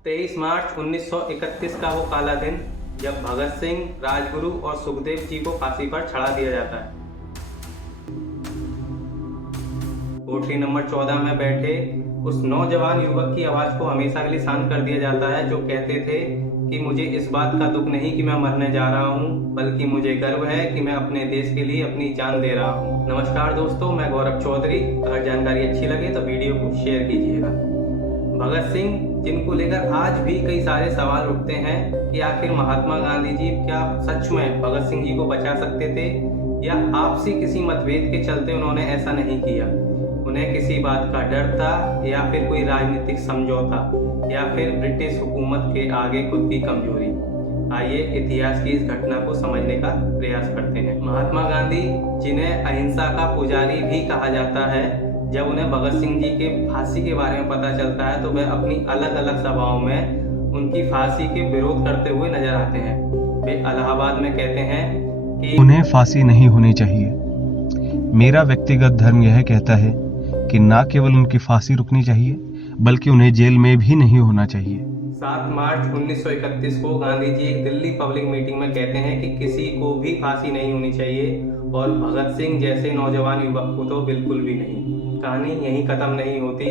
23 मार्च 1931 का वो काला दिन जब भगत सिंह, राजगुरु और सुखदेव जी को फांसी पर चढ़ा दिया जाता है। कोठरी नंबर 14 में बैठे उस नौजवान युवक की आवाज को हमेशा के लिए शांत कर दिया जाता है, जो कहते थे कि मुझे इस बात का दुख नहीं कि मैं मरने जा रहा हूँ, बल्कि मुझे गर्व है कि मैं अपने देश के लिए अपनी जान दे रहा हूँ। नमस्कार दोस्तों, मैं गौरव चौधरी। अगर जानकारी अच्छी लगे तो वीडियो को शेयर कीजिएगा। भगत सिंह, जिनको लेकर आज भी कई सारे सवाल उठते हैं कि आखिर महात्मा गांधी जी क्या सच में भगत सिंह जी को बचा सकते थे, या आपसी किसी मतभेद के चलते उन्होंने ऐसा नहीं किया। उन्हें किसी बात का डर था, या फिर कोई राजनीतिक समझौता, या फिर ब्रिटिश हुकूमत के आगे खुद की कमजोरी। आइए इतिहास की इस घटना को समझने का प्रयास करते हैं। महात्मा गांधी, जिन्हें अहिंसा का पुजारी भी कहा जाता है, जब उन्हें भगत सिंह जी के फांसी के बारे में पता चलता है तो वह अपनी अलग अलग सभाओं में उनकी फांसी के विरोध करते हुए नजर आते हैं। वे इलाहाबाद में कहते हैं कि उन्हें फांसी नहीं होनी चाहिए। मेरा व्यक्तिगत धर्म यह कहता है कि न केवल उनकी फांसी रुकनी चाहिए, बल्कि उन्हें जेल में भी नहीं होना चाहिए। 7 मार्च 1931 को गांधी जी एक दिल्ली पब्लिक मीटिंग में कहते हैं कि किसी को भी फांसी नहीं होनी चाहिए, और भगत सिंह जैसे नौजवान युवक को तो बिल्कुल भी नहीं। कहानी यहीं खत्म नहीं होती।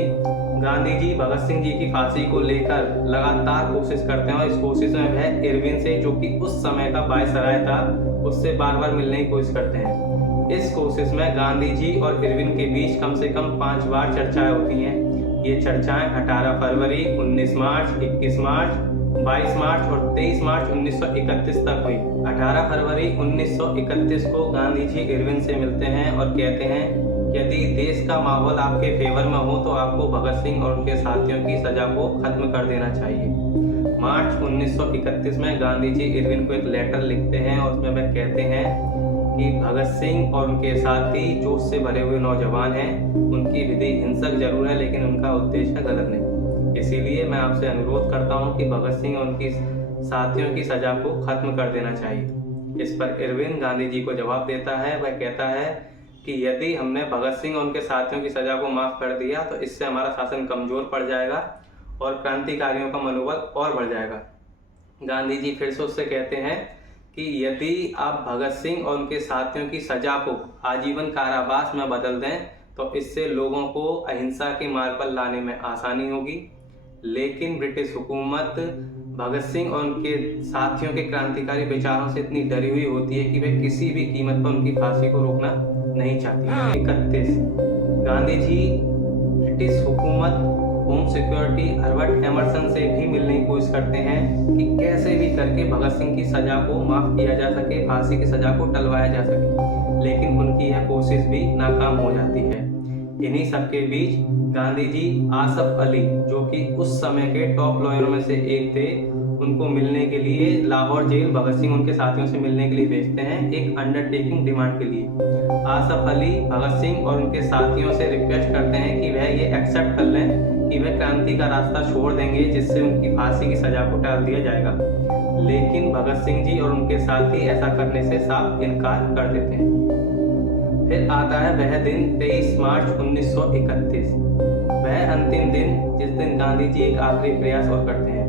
गांधी जी भगत सिंह जी की फांसी को लेकर लगातार कोशिश करते हैं, और इस कोशिश में वह इरविन से, जो कि उस समय का वायसराय था, उससे बार बार मिलने की कोशिश करते हैं। इस कोशिश में गांधी जी और इरविन के बीच कम से कम 5 बार चर्चाएं होती हैं। ये चर्चाएं 18 फरवरी, 19 मार्च, 21 मार्च, 22 मार्च और 23 मार्च 1931 तक हुई। 18 फरवरी 1931 को गांधी जी इरविन से मिलते हैं और कहते हैं, यदि देश का माहौल आपके फेवर में हो तो आपको भगत सिंह और उनके साथियों की सजा को खत्म कर देना चाहिए। मार्च 1931 में गांधी जी इरविन को एक लेटर लिखते हैं, और उसमें वह कहते हैं कि भगत सिंह और उनके साथी जोश से भरे हुए नौजवान हैं, उनकी विधि हिंसक जरूर है, लेकिन उनका उद्देश्य गलत नहीं। इसीलिए मैं आपसे अनुरोध करता हूं कि भगत सिंह और उनकी साथियों की सजा को खत्म कर देना चाहिए। इस पर इरविन गांधी जी को जवाब देता है। वह कहता है कि यदि हमने भगत सिंह और उनके साथियों की सजा को माफ कर दिया तो इससे हमारा शासन कमजोर पड़ जाएगा और क्रांतिकारियों का मनोबल और बढ़ जाएगा। गांधी जी फिर से उससे कहते हैं कि यदि आप भगत सिंह और उनके साथियों की सजा को आजीवन कारावास में बदल दें तो इससे लोगों को अहिंसा के मार्ग पर लाने में आसानी होगी। लेकिन ब्रिटिश हुकूमत भगत सिंह और उनके साथियों के क्रांतिकारी विचारों से इतनी डरी हुई होती है कि वे किसी भी कीमत पर उनकी फांसी को रोकना नहीं चाहती। 31 गांधी जी ब्रिटिश हुकूमत, होम सिक्योरिटी हर्बर्ट एमरसन से भी मिलने की कोशिश करते हैं कि कैसे भी करके भगत सिंह की सजा को माफ किया जा सके, फांसी की सजा को टलवाया जा सके, लेकिन उनकी यह कोशिश भी नाकाम हो जाती है। इन्हीं सबके बीच गांधी जी आसफ अली, जो कि उस समय के टॉप लॉयरों में से एक थे, उनको मिलने के लिए लाहौर जेल भगत सिंह उनके साथियों से मिलने के लिए भेजते हैं, एक अंडरटेकिंग डिमांड के लिए। आसफ अली भगत सिंह और उनके साथियों से रिक्वेस्ट करते हैं कि वह ये एक्सेप्ट कर लें कि वह क्रांति का रास्ता छोड़ देंगे, जिससे उनकी फांसी की सजा को टाल दिया जाएगा। लेकिन भगत सिंह जी और उनके साथी ऐसा करने से साफ इनकार कर देते हैं। फिर आता है वह दिन 23 मार्च 1931, वह अंतिम दिन जिस दिन गांधी जी एक आखिरी प्रयास और करते हैं।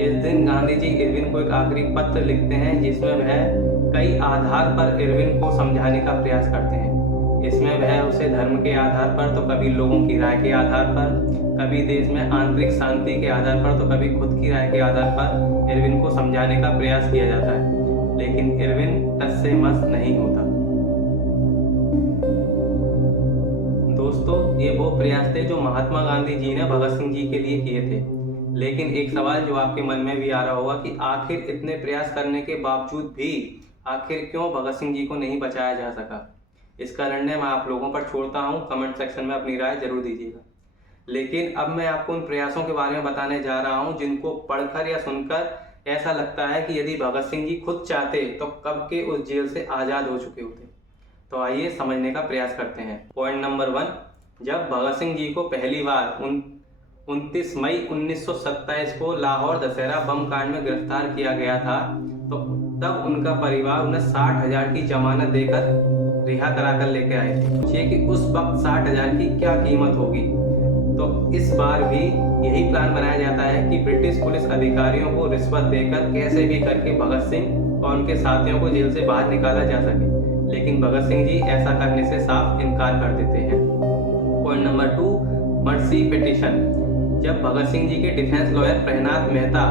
इस दिन गांधी जी इरविन को एक आखिरी पत्र लिखते हैं, जिसमें वह कई आधार पर इरविन को समझाने का प्रयास करते हैं। इसमें वह उसे धर्म के आधार पर, तो कभी लोगों की राय के आधार पर, कभी देश में आंतरिक शांति के आधार पर, तो कभी खुद की राय के आधार पर इरविन को समझाने का प्रयास किया जाता है। लेकिन इरविन टस से मस नहीं होता। दोस्तों, ये वो प्रयास थे जो महात्मा गांधी जी ने भगत सिंह जी के लिए किए थे। लेकिन एक सवाल जो आपके मन में भी आ रहा होगा कि आखिर इतने प्रयास करने के बावजूद भी आखिर क्यों भगत सिंह जी को नहीं बचाया जा सका। इसका निर्णय मैं आप लोगों पर छोड़ता हूं। कमेंट सेक्शन में अपनी राय जरूर दीजिएगा। लेकिन अब मैं आपको उन प्रयासों के बारे में बताने जा रहा हूं जिनको पढ़कर या सुनकर ऐसा लगता है कि यदि भगत सिंह जी खुद चाहते तो कब के उस जेल से आजाद हो चुके होते। तो आइए समझने का प्रयास करते हैं। पॉइंट नंबर 1, जब भगत सिंह जी को पहली बार 29 मई 1927 को लाहौर दशहरा बम कांड में गिरफ्तार किया गया था, तो तब उनका परिवार उन्हें 60,000 की जमानत देकर रिहा करा कर लेके आए थे। सोचिए कि उस वक्त 60,000 की क्या कीमत होगी। तो इस बार भी यही प्लान बनाया जाता है कि ब्रिटिश पुलिस अधिकारियों को रिश्वत देकर कैसे भी करके भगत सिंह और उनके साथियों को जेल से बाहर निकाला जा सके, लेकिन भगत सिंह जी ऐसा करने से साफ इनकार कर देते हैं। Point number 2, mercy petition. जब भगत सिंह जी के डिफेंस लॉयर प्रहनाद मेहता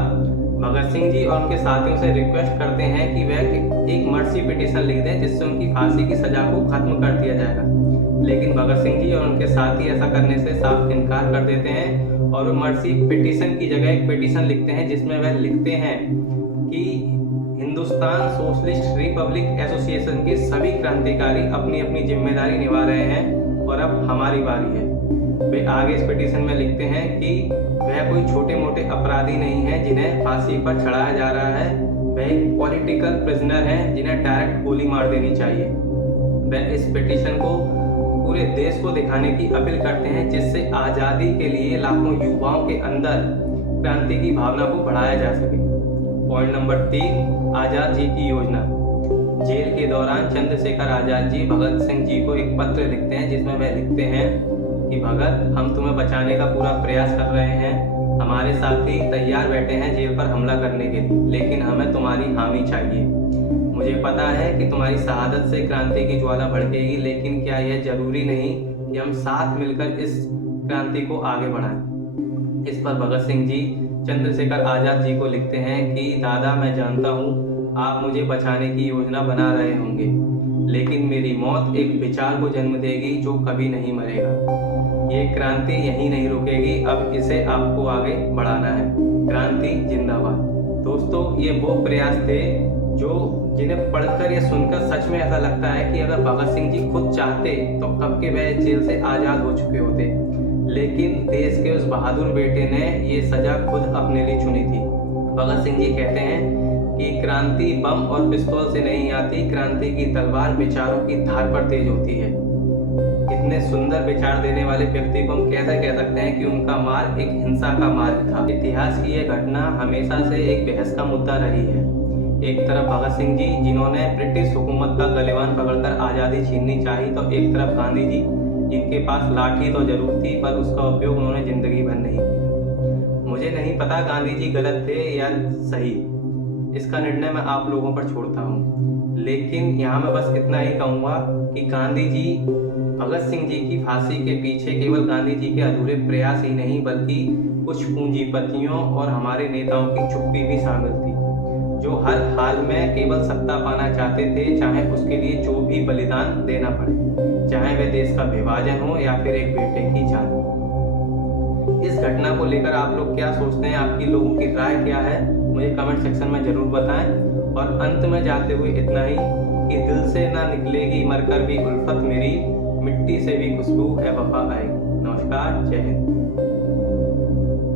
भगत सिंह जी और उनके साथियों से रिक्वेस्ट करते हैं कि वह एक मर्सी पिटीशन लिख दें जिससे उनकी फांसी की सजा को खत्म कर दिया जाएगा, लेकिन भगत सिंह जी और उनके साथी ऐसा करने से साफ इनकार कर देते हैं और वो मर्सी पिटीशन की जगह एक पिटीशन लिखते हैं जिसमें वह लिखते हैं कि हिंदुस्तान सोशलिस्ट रिपब्लिक एसोसिएशन के सभी क्रांतिकारी अपनी अपनी जिम्मेदारी निभा रहे हैं और अब हमारी बारी है। वे आगे इस पिटीशन में लिखते हैं कि वह कोई छोटे मोटे अपराधी नहीं है जिन्हें फांसी पर चढ़ाया जा रहा है, वह एक पॉलिटिकल प्रिजनर हैं जिन्हें डायरेक्ट गोली मार देनी चाहिए। वह इस पिटीशन को पूरे देश को दिखाने की अपील करते हैं जिससे आज़ादी के लिए लाखों युवाओं के अंदर क्रांति की भावना को बढ़ाया जा सके। पॉइंट नंबर 3, आज़ाद जी की योजना। जेल के दौरान चंद्रशेखर आज़ाद जी भगत सिंह जी को एक पत्र लिखते हैं जिसमें वह लिखते हैं कि भगत, हम तुम्हें बचाने का पूरा प्रयास कर रहे हैं, हमारे साथी तैयार बैठे हैं जेल पर हमला करने के लिए, लेकिन हमें तुम्हारी हामी चाहिए। मुझे पता है कि तुम्हारी शहादत से क्रांति की ज्वाला भड़केगी, लेकिन क्या यह जरूरी नहीं कि हम साथ मिलकर इस क्रांति को आगे बढ़ाएं। इस पर भगत सिंह जी चंद्रशेखर आज़ाद जी को लिखते हैं कि दादा, मैं जानता हूँ आप मुझे बचाने की योजना बना रहे होंगे, लेकिन मेरी मौत एक विचार को जन्म देगी जो कभी नहीं मरेगा। ये क्रांति यहीं नहीं रुकेगी, अब इसे आपको आगे बढ़ाना है। क्रांति जिंदाबाद। दोस्तों, ये वो प्रयास थे जिन्हें पढ़कर या सुनकर सच में ऐसा लगता है कि अगर भगत सिंह जी खुद चाहते तो कब के वह जेल से आज़ाद हो चुके होते, लेकिन देश के उस बहादुर बेटे ने ये सजा खुद अपने लिए चुनी थी। भगत सिंह जी कहते हैं कि क्रांति बम और पिस्तौल से नहीं आती, क्रांति की तलवार विचारों की धार पर तेज होती है। इतने सुंदर विचार देने वाले व्यक्ति को हम कैसे कह सकते हैं कि उनका मार्ग एक हिंसा का मार्ग था। इतिहास की यह घटना हमेशा से एक बहस का मुद्दा रही है। एक तरफ भगत सिंह जी जिन्होंने ब्रिटिश हुकूमत का गलेवान पकड़कर आज़ादी छीननी चाही, तो एक तरफ गांधी जी जिनके पास लाठी तो जरूर थी पर उसका उपयोग उन्होंने जिंदगी भर नहीं किया। मुझे नहीं पता गांधी जी गलत थे या सही, इसका निर्णय मैं आप लोगों पर छोड़ता हूँ, लेकिन यहाँ मैं बस इतना ही कहूँगा कि गांधी जी भगत सिंह जी की फांसी के पीछे केवल गांधी जी के अधूरे प्रयास ही नहीं बल्कि कुछ पूंजीपतियों और हमारे नेताओं की चुप्पी भी शामिल थी, जो हर हाल में केवल सत्ता पाना चाहते थे, चाहे उसके लिए जो भी बलिदान देना पड़े, चाहे वह देश का विभाजन हो या फिर एक बेटे की जान। इस घटना को लेकर आप लोग क्या सोचते हैं, आपकी लोगों की राय क्या है, मुझे कमेंट सेक्शन में जरूर बताएं। और अंत में जाते हुए इतना ही कि दिल से ना निकलेगी मरकर भी उल्फत मेरी, मिट्टी से भी खुशबू है वफा आएगी। नमस्कार, जय हिंद।